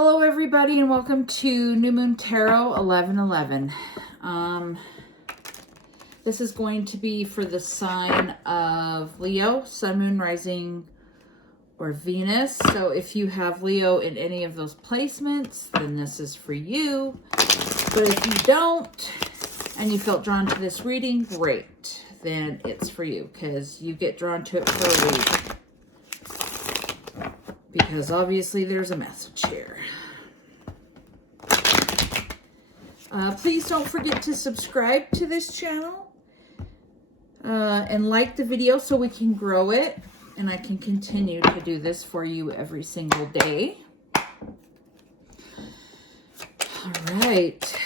Hello everybody and welcome to New Moon Tarot 1111. This is going to be for the sign of Leo, Sun, Moon, Rising, or Venus. So if you have Leo in any of those placements, then this is for you. But if you don't and you felt drawn to this reading, great. Then it's for you because you get drawn to it for a reason. Because obviously there's a message here. Please don't forget to subscribe to this channel and like the video so we can grow it and I can continue to do this for you every single day. All right.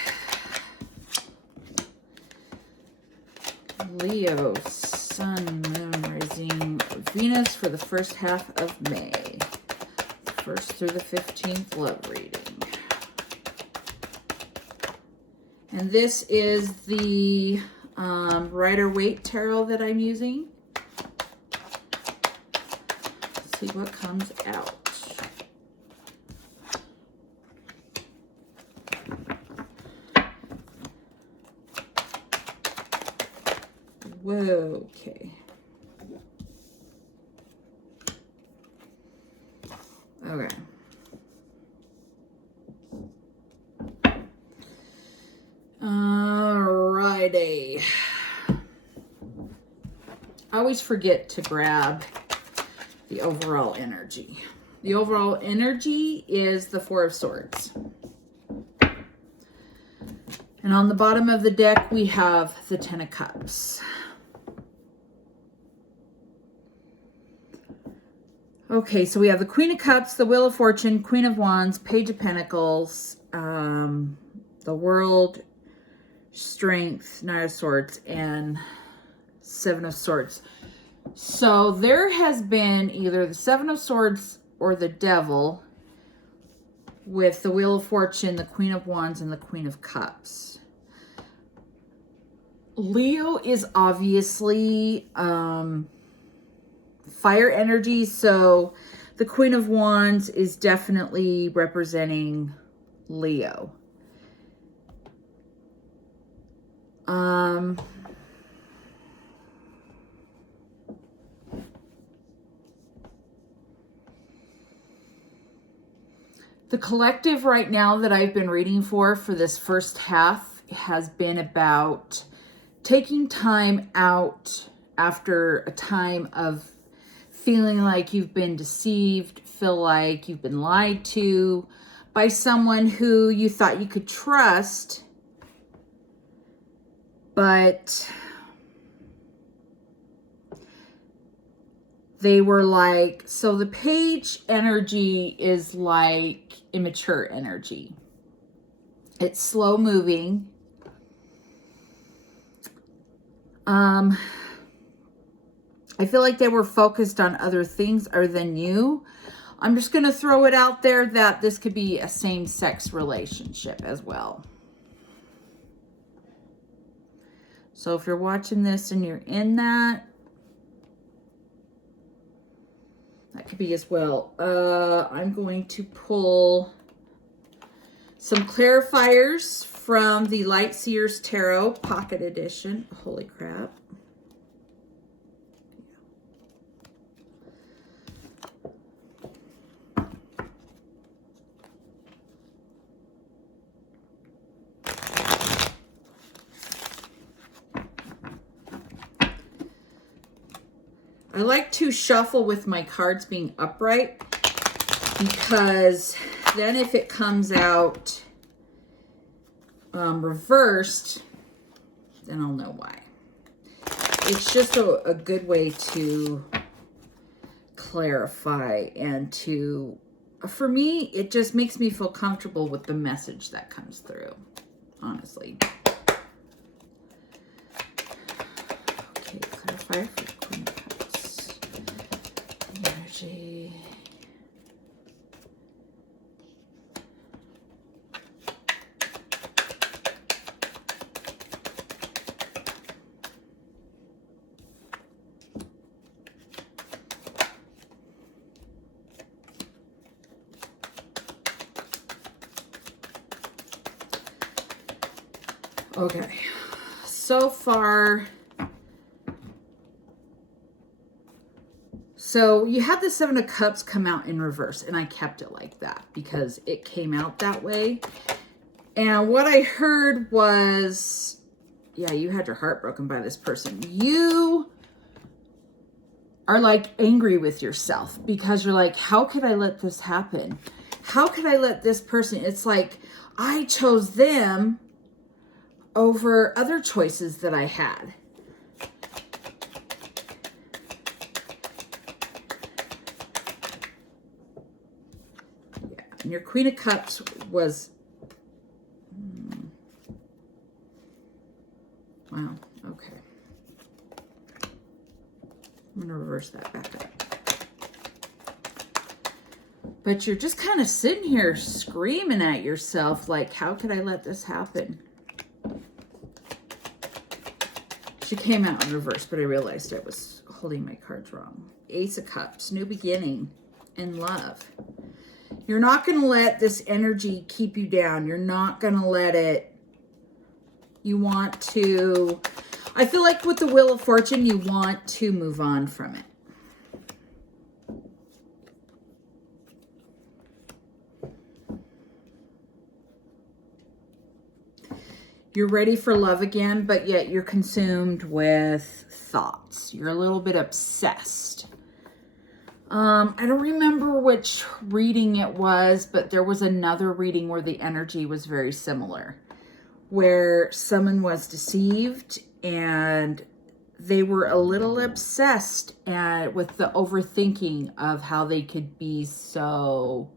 Leo, Sun, Moon, Rising, Venus for the first half of May. 1st through the 15th love reading. And this is the Rider-Waite Tarot that I'm using. Let's see what comes out. Whoa, okay. Okay. Alrighty. I always forget to grab the overall energy. The overall energy is the Four of Swords. And on the bottom of the deck, we have the Ten of Cups. Okay, so we have the Queen of Cups, the Wheel of Fortune, Queen of Wands, Page of Pentacles, the World, Strength, Knight of Swords, and Seven of Swords. So there has been either the Seven of Swords or the Devil with the Wheel of Fortune, the Queen of Wands, and the Queen of Cups. Leo is obviously fire energy, so the Queen of Wands is definitely representing Leo. The collective right now that I've been reading for this first half has been about taking time out after a time of feeling like you've been deceived, feel like you've been lied to by someone who you thought you could trust, but they were like, so the page energy is like immature energy. It's slow moving. I feel like they were focused on other things other than you. I'm just going to throw it out there that this could be a same-sex relationship as well. So if you're watching this and you're in that could be as well. I'm going to pull some clarifiers from the Light Seers Tarot Pocket Edition. Holy crap. I like to shuffle with my cards being upright because then if it comes out reversed, then I'll know why. It's just a good way to clarify and to, for me, it just makes me feel comfortable with the message that comes through, honestly. Okay, clarify for Queen of Cups. Energy. Okay. So far, so you had the Seven of Cups come out in reverse, and I kept it like that because it came out that way. And what I heard was, yeah, you had your heart broken by this person. You are like angry with yourself because you're like, how could I let this happen? How could I let this person? It's like I chose them over other choices that I had. Yeah, and your Queen of Cups was, wow, okay. I'm going to reverse that back up. But you're just kind of sitting here screaming at yourself like, how could I let this happen? She came out in reverse, but I realized I was holding my cards wrong. Ace of Cups, new beginning in love. You're not going to let this energy keep you down. You're not going to let it. You want to, I feel like with the Wheel of Fortune, you want to move on from it. You're ready for love again, but yet you're consumed with thoughts. You're a little bit obsessed. I don't remember which reading it was, but there was another reading where the energy was very similar, where someone was deceived and they were a little obsessed with the overthinking of how they could be so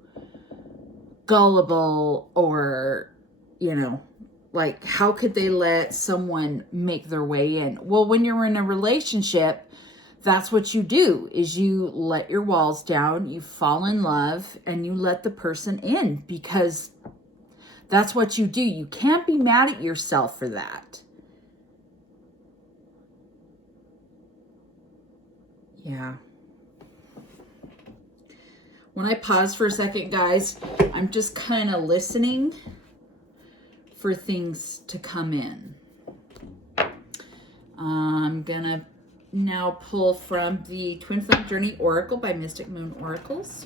gullible, or, you know, like, how could they let someone make their way in? Well, when you're in a relationship, that's what you do, is you let your walls down, you fall in love, and you let the person in, because that's what you do. You can't be mad at yourself for that. Yeah. When I pause for a second, guys, I'm just kind of listening for things to come in. I'm gonna now pull from the Twin Flame Journey Oracle by Mystic Moon Oracles.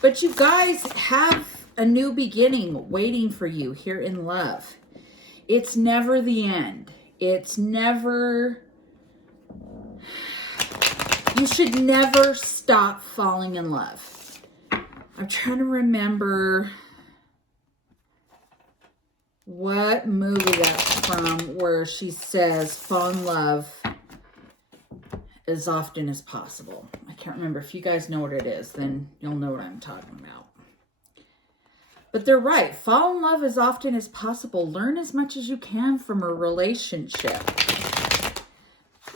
But you guys have a new beginning waiting for you here in love. It's never the end. It's never, you should never stop falling in love. I'm trying to remember what movie that's from, where she says, fall in love as often as possible. I can't remember. If you guys know what it is, then you'll know what I'm talking about. But they're right. Fall in love as often as possible. Learn as much as you can from a relationship.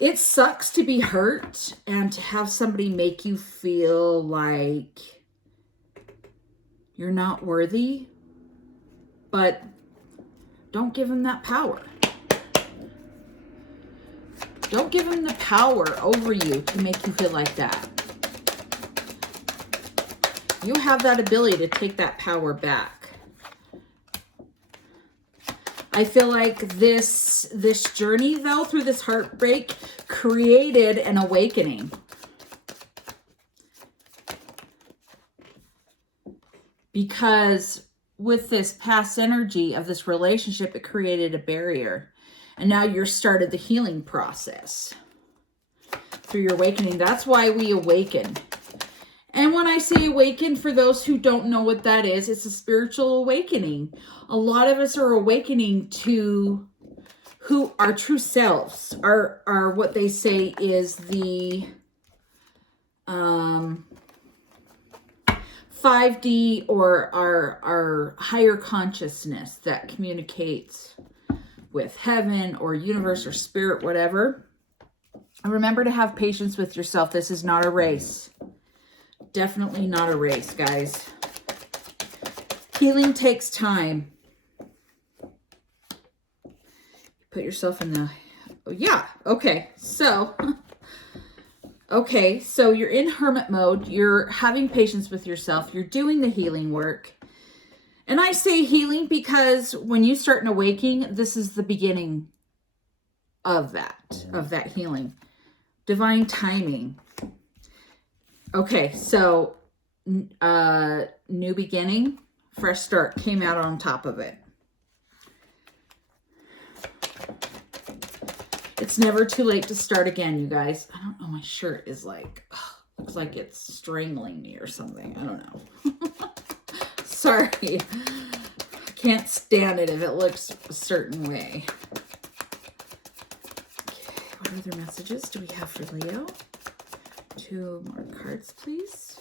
It sucks to be hurt and to have somebody make you feel like you're not worthy, but don't give them that power. Don't give them the power over you to make you feel like that. You have that ability to take that power back. I feel like this journey, though, through this heartbreak, created an awakening. Because with this past energy of this relationship, it created a barrier. And now you're started the healing process through your awakening. That's why we awaken. And when I say awaken, for those who don't know what that is, it's a spiritual awakening. A lot of us are awakening to who our true selves are, what they say is the 5D, or our higher consciousness that communicates with heaven or universe or spirit, whatever. And remember to have patience with yourself. This is not a race. Definitely not a race, guys. Healing takes time. Put yourself in the, yeah, okay. So you're in hermit mode. You're having patience with yourself. You're doing the healing work. And I say healing because when you start an awakening, this is the beginning of that healing. Divine timing. Okay, so new beginning, fresh start came out on top of it. It's never too late to start again, you guys. I don't know, my shirt is like, looks like it's strangling me or something. I don't know. Sorry. I can't stand it if it looks a certain way. Okay, what other messages do we have for Leo? 2 more cards, please.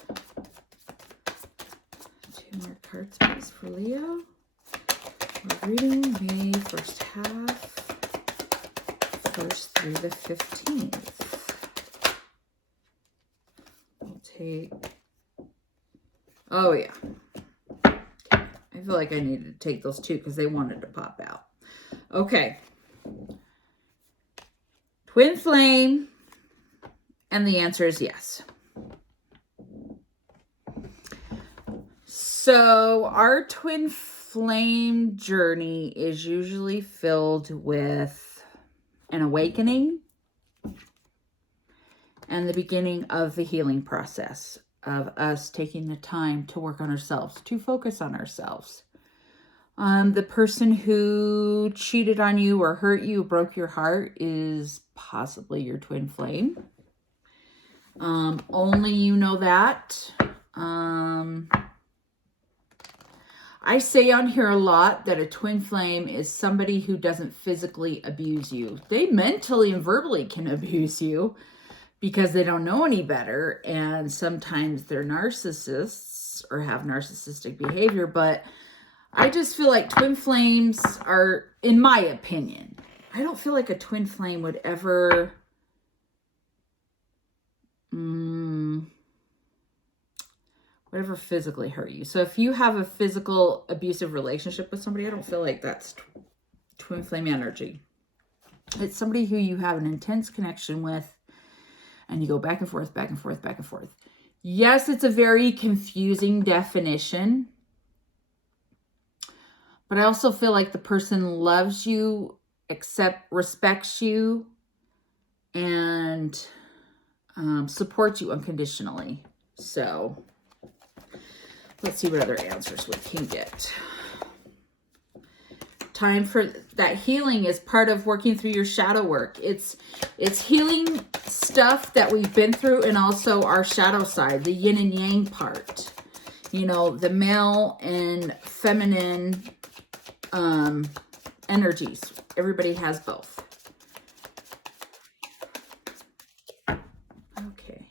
2 more cards, please, for Leo. We're reading May 1st half. 1st through the 15th. We'll take, oh yeah. I feel like I needed to take those 2 because they wanted to pop out. Okay. Twin flame. And the answer is yes. So our twin flame journey is usually filled with an awakening and the beginning of the healing process of us taking the time to work on ourselves, to focus on ourselves. The person who cheated on you or hurt you, broke your heart, is possibly your twin flame. Only you know that. I say on here a lot that a twin flame is somebody who doesn't physically abuse you. They mentally and verbally can abuse you because they don't know any better. And sometimes they're narcissists or have narcissistic behavior. But I just feel like twin flames are, in my opinion, I don't feel like a twin flame would ever whatever physically hurt you. So if you have a physical abusive relationship with somebody, I don't feel like that's twin flame energy. It's somebody who you have an intense connection with and you go back and forth, back and forth, back and forth. Yes, it's a very confusing definition, but I also feel like the person loves you, respects you, and supports you unconditionally. So let's see what other answers we can get. Time for that healing is part of working through your shadow work. It's healing stuff that we've been through and also our shadow side, the yin and yang part. You know, the male and feminine energies. Everybody has both. Okay.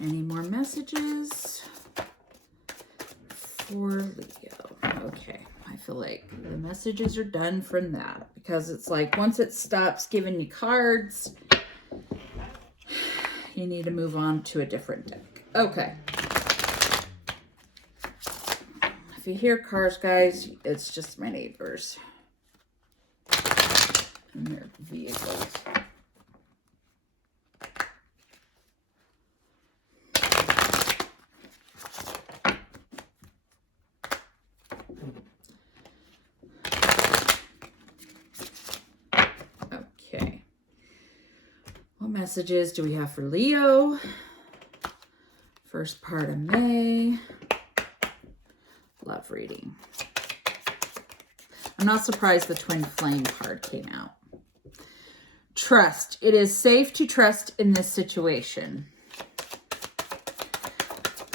Any more messages for Leo? Okay, I feel like the messages are done from that because it's like once it stops giving you cards, you need to move on to a different deck. Okay. If you hear cars, guys, it's just my neighbors and their vehicles. Okay. What messages do we have for Leo? First part of May. Love reading. I'm not surprised the twin flame card came out. Trust. It is safe to trust in this situation.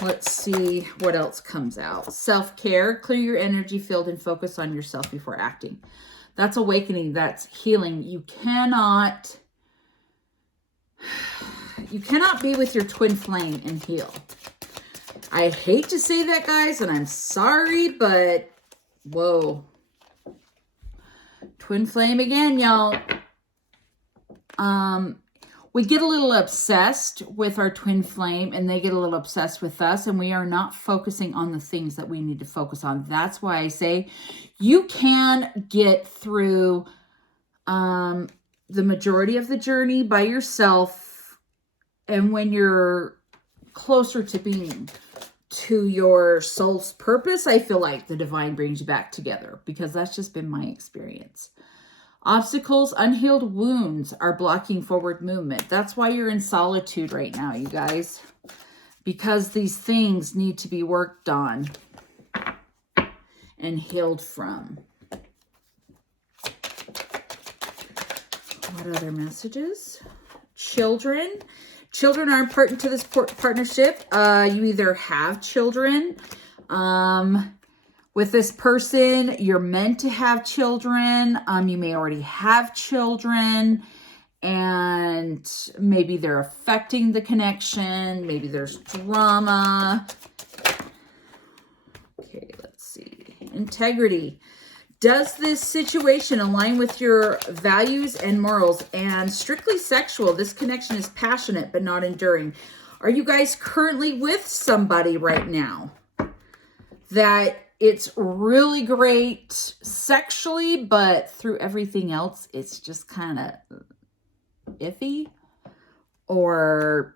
Let's see what else comes out. Self-care. Clear your energy field and focus on yourself before acting. That's awakening. That's healing. You cannot be with your twin flame and heal. I hate to say that, guys, and I'm sorry, but whoa. Twin flame again, y'all. we get a little obsessed with our twin flame and they get a little obsessed with us, and we are not focusing on the things that we need to focus on. That's why I say you can get through the majority of the journey by yourself. And when you're closer to being to your soul's purpose, I feel like the divine brings you back together, because that's just been my experience. Obstacles, unhealed wounds are blocking forward movement. That's why you're in solitude right now, you guys, because these things need to be worked on and healed from. What other messages? Children. Children are important to this partnership. You either have children. With this person, you're meant to have children. You may already have children, and maybe they're affecting the connection. Maybe there's drama. Okay, let's see. Integrity. Does this situation align with your values and morals? And strictly sexual, this connection is passionate but not enduring. Are you guys currently with somebody right now that it's really great sexually, but through everything else, it's just kind of iffy? Or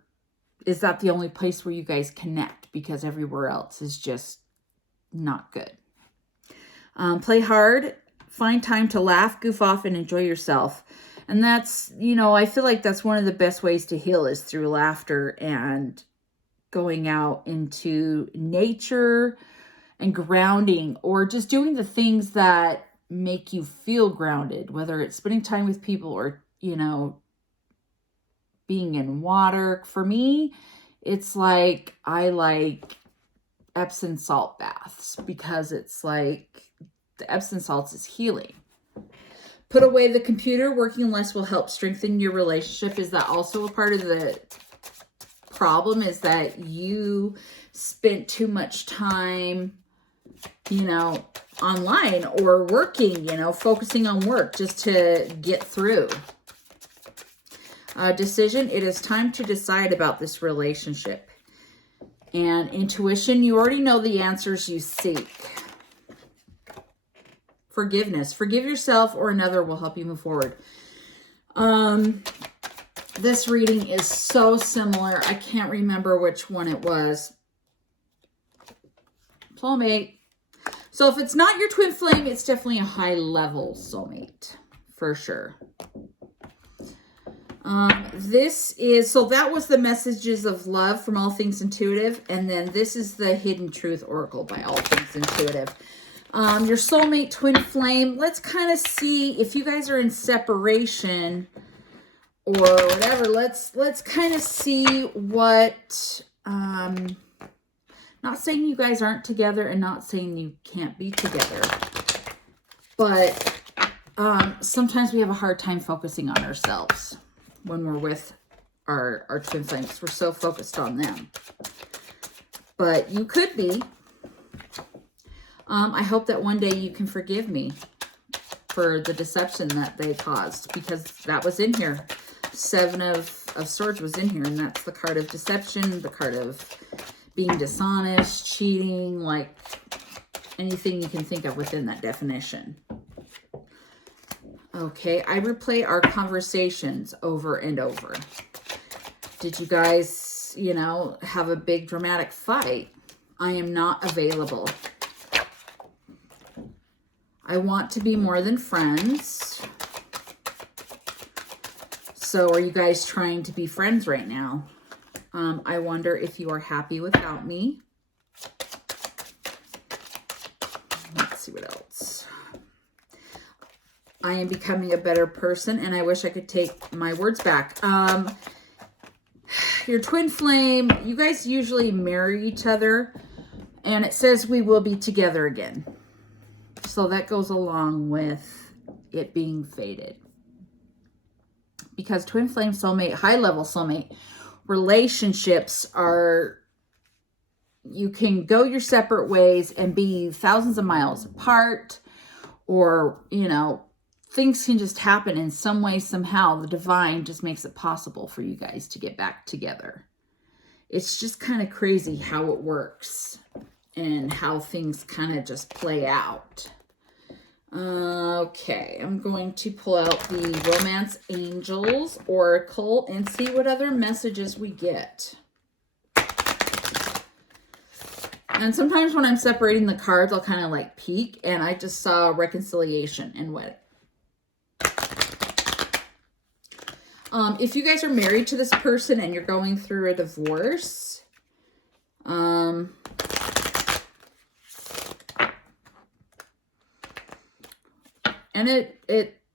is that the only place where you guys connect because everywhere else is just not good? Play hard, find time to laugh, goof off, and enjoy yourself. And that's, you know, I feel like that's one of the best ways to heal is through laughter and going out into nature and grounding, or just doing the things that make you feel grounded, whether it's spending time with people or, you know, being in water. For me, it's like, I like Epsom salt baths, because it's like the Epsom salts is healing. Put away the computer. Working less will help strengthen your relationship. Is that also a part of the problem? Is that you spent too much time, you know, online or working, you know, focusing on work just to get through? Decision. It is time to decide about this relationship. And intuition. You already know the answers you seek. Forgiveness. Forgive yourself or another will help you move forward. This reading is so similar. I can't remember which one it was. Soulmate. So if it's not your twin flame, it's definitely a high level soulmate for sure. So that was the messages of love from All Things Intuitive. And then this is the Hidden Truth Oracle by All Things Intuitive. Your soulmate twin flame. Let's kind of see if you guys are in separation or whatever. Let's kind of see what, not saying you guys aren't together and not saying you can't be together, but sometimes we have a hard time focusing on ourselves when we're with our twin flames. We're so focused on them. But you could be. I hope that one day you can forgive me for the deception that they caused, because that was in here. Seven of Swords was in here, and that's the card of deception, the card of being dishonest, cheating, like anything you can think of within that definition. Okay, I replay our conversations over and over. Did you guys, you know, have a big dramatic fight? I am not available. I want to be more than friends. So are you guys trying to be friends right now? I wonder if you are happy without me. Let's see what else. I am becoming a better person, and I wish I could take my words back. Your twin flame, you guys usually marry each other, and it says we will be together again. So that goes along with it being fated. Because twin flame soulmate, high level soulmate relationships are, you can go your separate ways and be thousands of miles apart, or, you know, things can just happen in some way, somehow. The divine just makes it possible for you guys to get back together. It's just kind of crazy how it works and how things kind of just play out. Okay, I'm going to pull out the Romance Angels Oracle and see what other messages we get. And sometimes when I'm separating the cards, I'll kind of like peek, and I just saw reconciliation and what. If you guys are married to this person and you're going through a divorce, and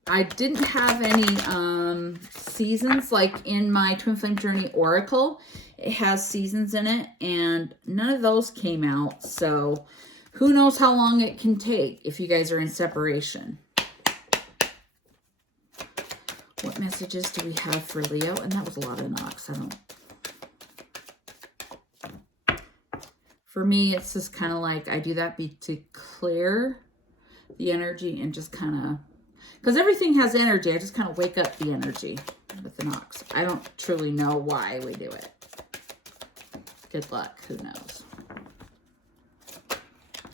I didn't have any seasons like in my Twin Flame Journey Oracle. It has seasons in it, and none of those came out. So who knows how long it can take if you guys are in separation. What messages do we have for Leo? And that was a lot of knocks. For me, it's just kind of like I do that to clear the energy and just kind of, because everything has energy. I just kind of wake up the energy with the knocks. I don't truly know why we do it. Good luck. Who knows?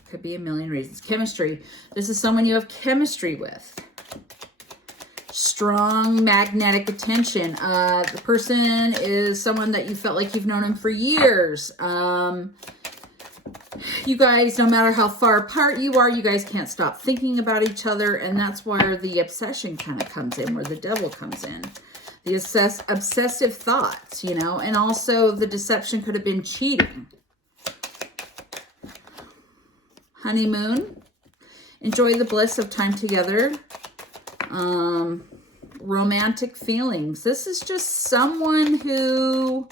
Could be a million reasons. Chemistry. This is someone you have chemistry with. Strong magnetic attention. The person is someone that you felt like you've known him for years. You guys, no matter how far apart you are, you guys can't stop thinking about each other. And that's where the obsession kind of comes in, where the devil comes in. The obsessive thoughts, you know, and also the deception could have been cheating. Honeymoon. Enjoy the bliss of time together. Romantic feelings. This is just someone who,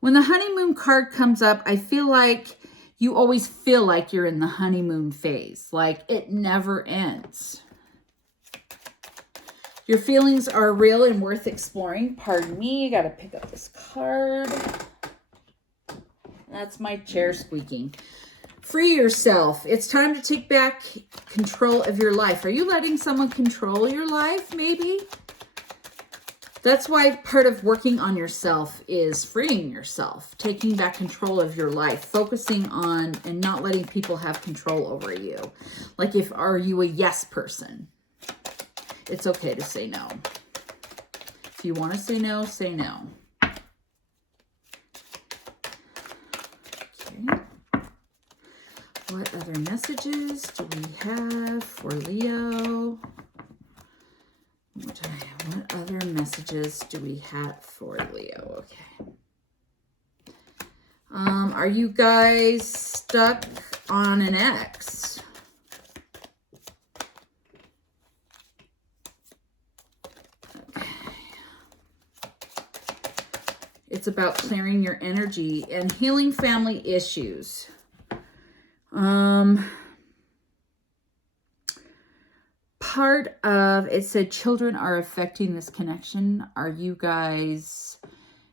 when the honeymoon card comes up, I feel like you always feel like you're in the honeymoon phase. Like it never ends. Your feelings are real and worth exploring. Pardon me, I gotta pick up this card. That's my chair squeaking. Free yourself. It's time to take back control of your life. Are you letting someone control your life, maybe? That's why part of working on yourself is freeing yourself, taking back control of your life, focusing on and not letting people have control over you. Like are you a yes person? It's okay to say no. If you want to say no, say no. Okay. What other messages do we have for Leo? What other messages do we have for Leo? Okay. Are you guys stuck on an ex? It's about clearing your energy and healing family issues. Part of it said children are affecting this connection. Are you guys,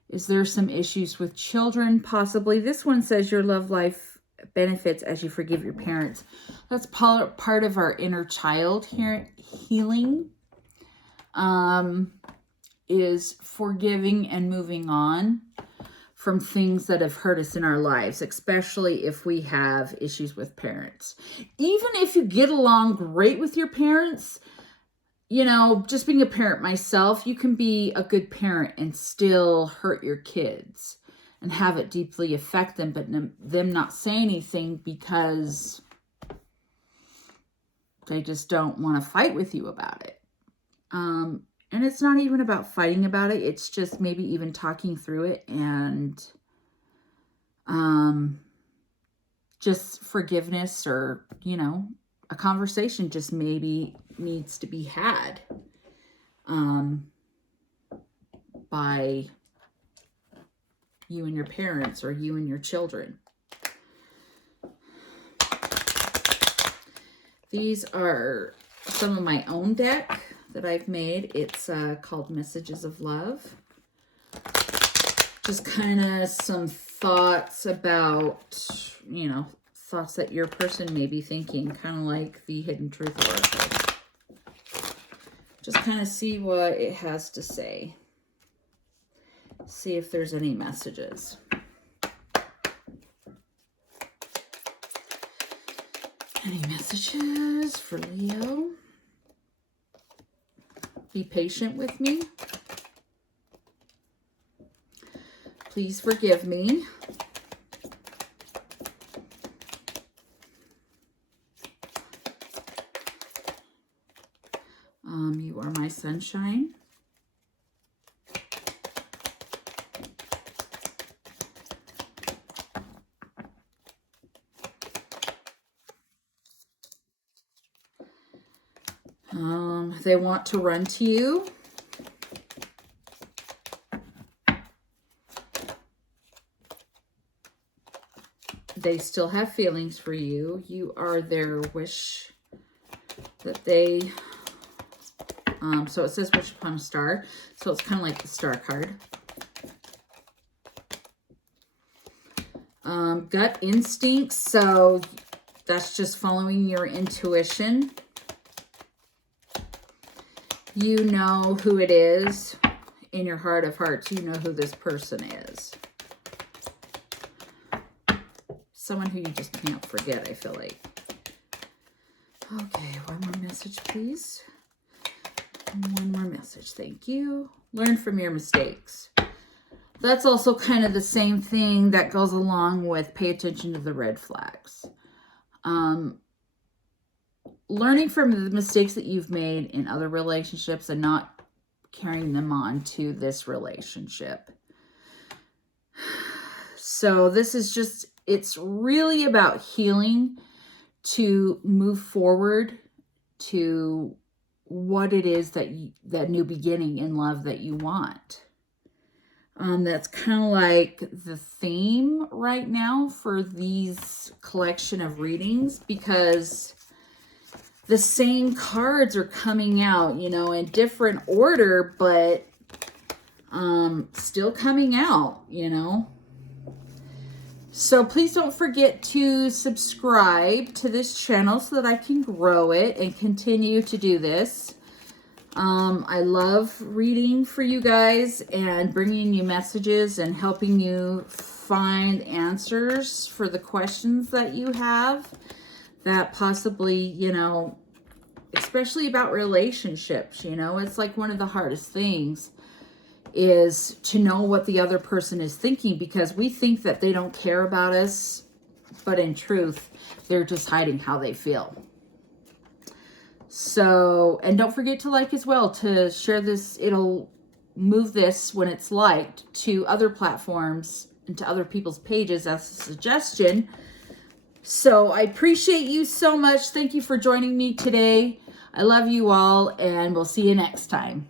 is there some issues with children? Possibly. This one says your love life benefits as you forgive your parents. That's part of our inner child here, healing. Is forgiving and moving on from things that have hurt us in our lives, especially if we have issues with parents. Even if you get along great with your parents, you know, just being a parent myself, you can be a good parent and still hurt your kids and have it deeply affect them, but them not say anything because they just don't want to fight with you about it. And it's not even about fighting about it. It's just maybe even talking through it and just forgiveness or, you know, a conversation just maybe needs to be had by you and your parents or you and your children. These are some of my own deck that I've made. It's called Messages of Love. Just kind of some thoughts about, you know, thoughts that your person may be thinking, kind of like the Hidden Truth Oracle. Just kind of see what it has to say. See if there's any messages. Any messages for Leo? Be patient with me. Please forgive me. You are my sunshine. They want to run to you. They still have feelings for you. You are their wish that they, so it says wish upon a star. So it's kind of like the star card. Gut instincts. So that's just following your intuition. You know who it is. In your heart of hearts, you know who this person is. Someone who you just can't forget, I feel like. Okay, one more message, please. One more message, thank you. Learn from your mistakes. That's also kind of the same thing that goes along with pay attention to the red flags. Learning from the mistakes that you've made in other relationships and not carrying them on to this relationship. So this is just, it's really about healing to move forward to what it is that that new beginning in love that you want. That's kind of like the theme right now for these collection of readings, because the same cards are coming out, you know, in different order, but still coming out, you know. So please don't forget to subscribe to this channel so that I can grow it and continue to do this. I love reading for you guys and bringing you messages and helping you find answers for the questions that you have that possibly, you know, especially about relationships, you know, it's like one of the hardest things is to know what the other person is thinking, because we think that they don't care about us, but in truth, they're just hiding how they feel. So, and don't forget to like as well, to share this. It'll move this when it's liked to other platforms and to other people's pages as a suggestion. So I appreciate you so much. Thank you for joining me today. I love you all, and we'll see you next time.